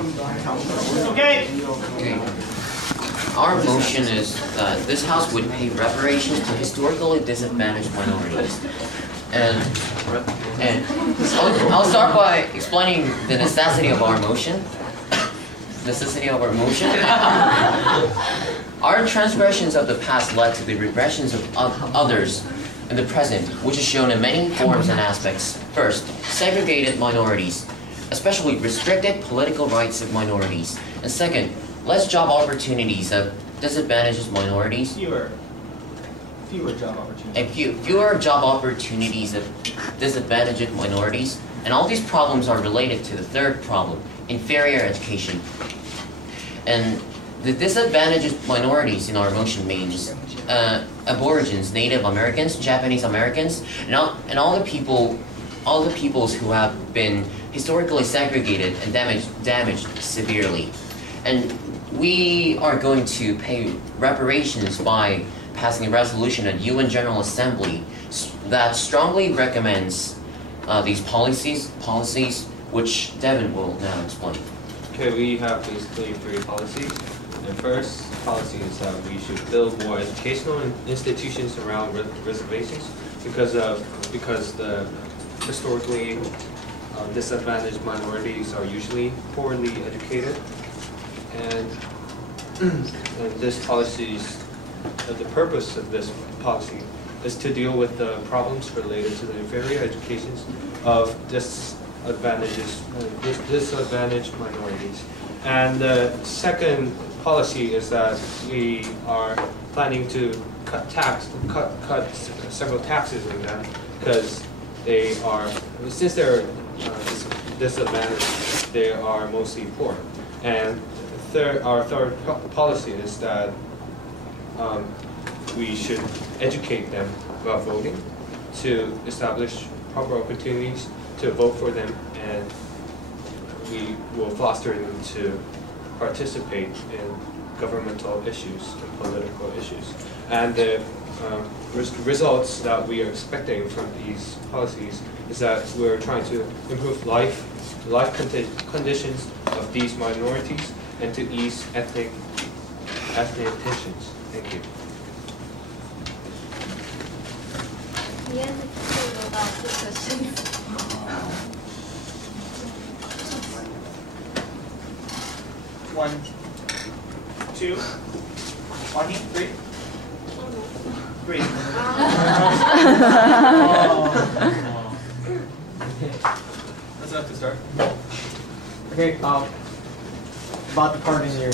Okay. Our motion is that this House would pay reparations to historically disadvantaged minorities. And I'll start by explaining the necessity of our motion. Our transgressions of the past led to the regressions of others in the present, which is shown in many forms and aspects. First, segregated minorities, especially restricted political rights of minorities. And second, less job opportunities of disadvantaged minorities. Fewer job opportunities. And fewer job opportunities of disadvantaged minorities. And all these problems are related to the third problem, inferior education. And the disadvantaged minorities in our motion means aborigines, Native Americans, Japanese Americans, and all the peoples who have been historically segregated and damaged severely. And we are going to pay reparations by passing a resolution at UN General Assembly that strongly recommends these policies, which Daewon will now explain. Okay, we have basically 3 policies. The first policy is that we should build more educational institutions around reservations because the historically disadvantaged minorities are usually poorly educated, and this policy's the purpose of this policy is to deal with the problems related to the inferior educations of disadvantaged minorities. And the second policy is that we are planning to cut several taxes on them because since they're disadvantaged, they are mostly poor. And our third policy is that we should educate them about voting, to establish proper opportunities to vote for them, and we will foster them to participate in governmental issues and political issues. And the results that we are expecting from these policies is that we're trying to improve life conditions of these minorities and to ease ethnic tensions. Thank you. The end of the questions. One, two, Wani, three. Three. That's enough to start. Okay, about the part in your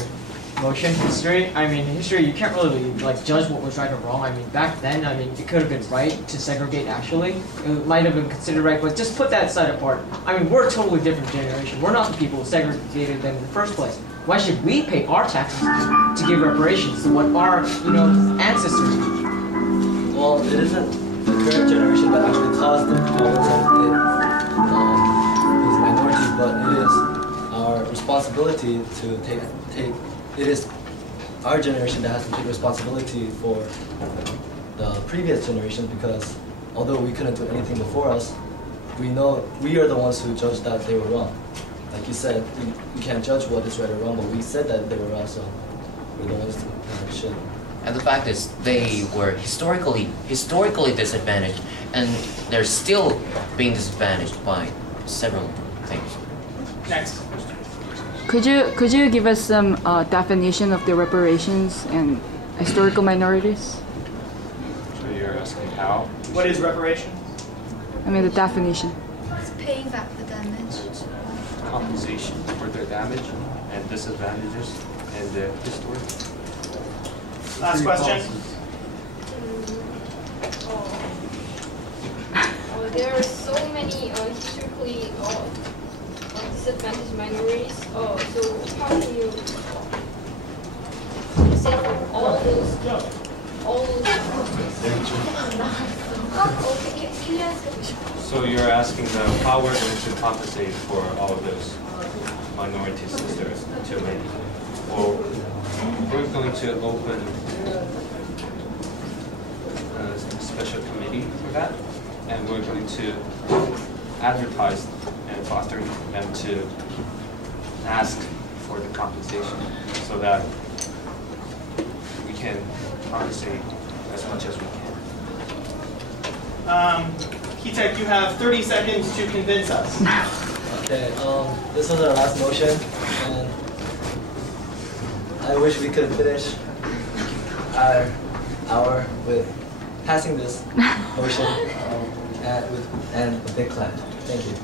motion, history. I mean, history, you can't really judge what was right or wrong. I mean, back then, it could have been right to segregate actually. It might have been considered right, but just put that side apart. I mean, we're a totally different generation. We're not the people who segregated them in the first place. Why should we pay our taxes to give reparations to what our, ancestors did? Well, it isn't the current generation that actually caused the problems of these minorities, but it is our responsibility to take. It is our generation that has to take responsibility for the previous generation, because although we couldn't do anything before us, we know we are the ones who judged that they were wrong. Like you said, we can't judge what is right or wrong, but we said that they were wrong, so we're the ones who should. And the fact is, they were historically disadvantaged, and they're still being disadvantaged by several things. Next. Could you give us some definition of the reparations and historical minorities? So you're asking how? What is reparation? I mean the definition. It's paying back the damage. Compensation for their damage and disadvantages and the historic. Last question. There are so many historically disadvantaged minorities. So how can you say all those? Okay, can you ask a question? So you're asking them how we're going to compensate for all of those minorities, since there's too many. Well, we're going to open a special committee for that, and we're going to advertise and foster them to ask for the compensation so that we can compensate as much as we can. Kitek, you have 30 seconds to convince us. Okay, this was our last motion, and I wish we could finish our hour with passing this motion and with a big clap. Thank you.